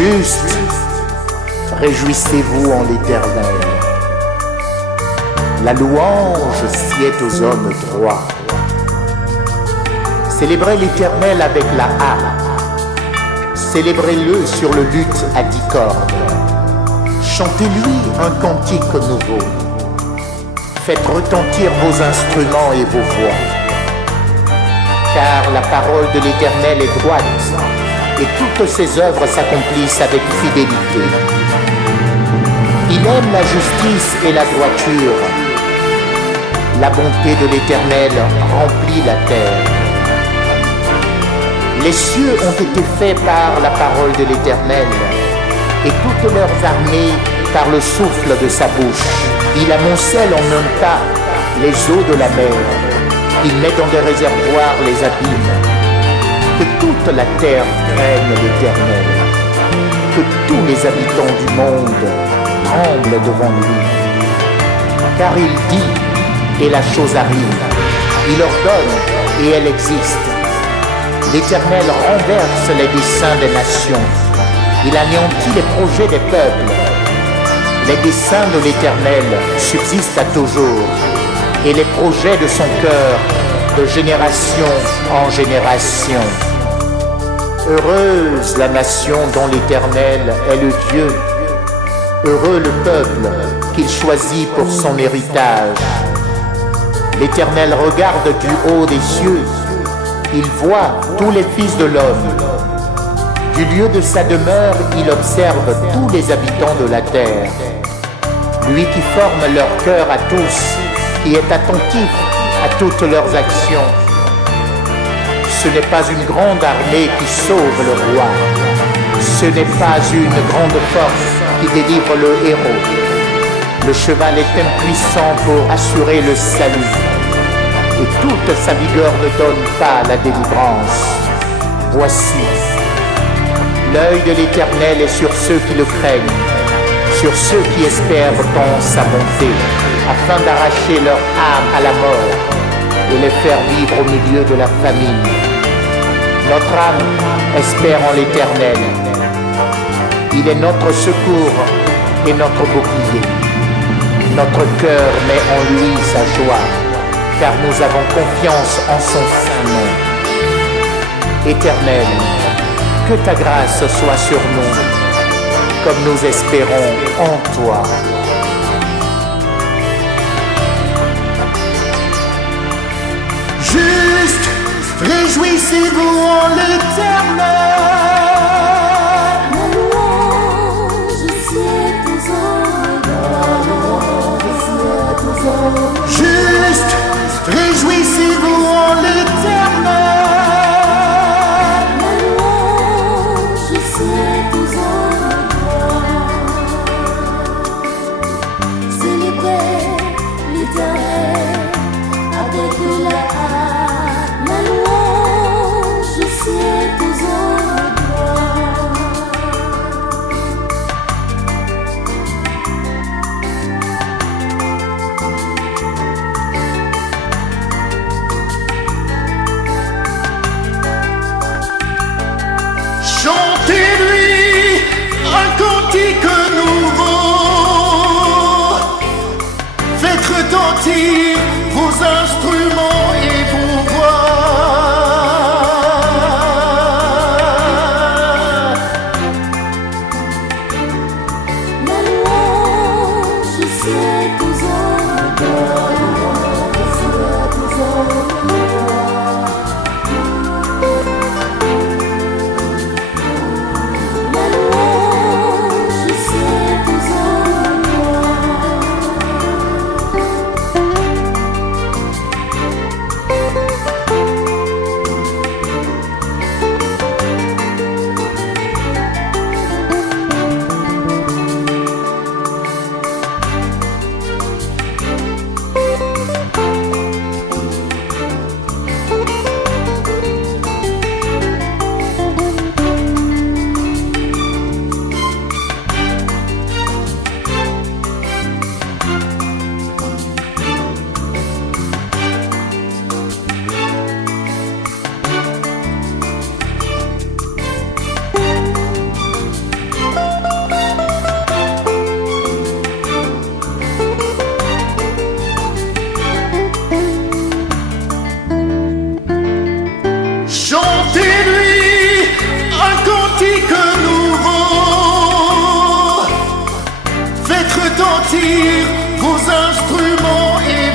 Juste, réjouissez-vous en l'Éternel. La louange sied aux hommes droits. Célébrez l'Éternel avec la harpe. Célébrez-le sur le luth à 10 cordes. Chantez-lui un cantique nouveau. Faites retentir vos instruments et vos voix. Car la parole de l'Éternel est droite, et toutes ses œuvres s'accomplissent avec fidélité. Il aime la justice et la droiture. La bonté de l'Éternel remplit la terre. Les cieux ont été faits par la parole de l'Éternel, et toutes leurs armées par le souffle de sa bouche. Il amoncelle en un tas les eaux de la mer. Il met dans des réservoirs les abîmes. Que toute la terre craigne l'Éternel. Que tous les habitants du monde tremblent devant lui. Car il dit, et la chose arrive. Il ordonne, et elle existe. L'Éternel renverse les desseins des nations. Il anéantit les projets des peuples. Les desseins de l'Éternel subsistent à toujours, et les projets de son cœur de génération en génération. Heureuse la nation dont l'Éternel est le Dieu. Heureux le peuple qu'il choisit pour son héritage. L'Éternel regarde du haut des cieux. Il voit tous les fils de l'homme. Du lieu de sa demeure, il observe tous les habitants de la terre. Lui qui forme leur cœur à tous, qui est attentif à toutes leurs actions. Ce n'est pas une grande armée qui sauve le roi. Ce n'est pas une grande force qui délivre le héros. Le cheval est impuissant pour assurer le salut. Et toute sa vigueur ne donne pas la délivrance. Voici, l'œil de l'Éternel est sur ceux qui le craignent, sur ceux qui espèrent en sa bonté, afin d'arracher leur âme à la mort et les faire vivre au milieu de la famine. Notre âme espère en l'Éternel. Il est notre secours et notre bouclier. Notre cœur met en lui sa joie, car nous avons confiance en son saint nom. Éternel, que ta grâce soit sur nous, comme nous espérons en toi. Juste, réjouissez-vous en l'Éternel. La louange sied aux hommes. Juste, réjouissez-vous en l'Éternel. La louange sied aux hommes. Célébrez l'Éternel avec la harpe. La louange sied aux hommes. Chantez-lui un cantique nouveau. Faites retentir vos instruments et vos voix. La louange sied aux hommes. La louange sied aux hommes. retentir vos instruments et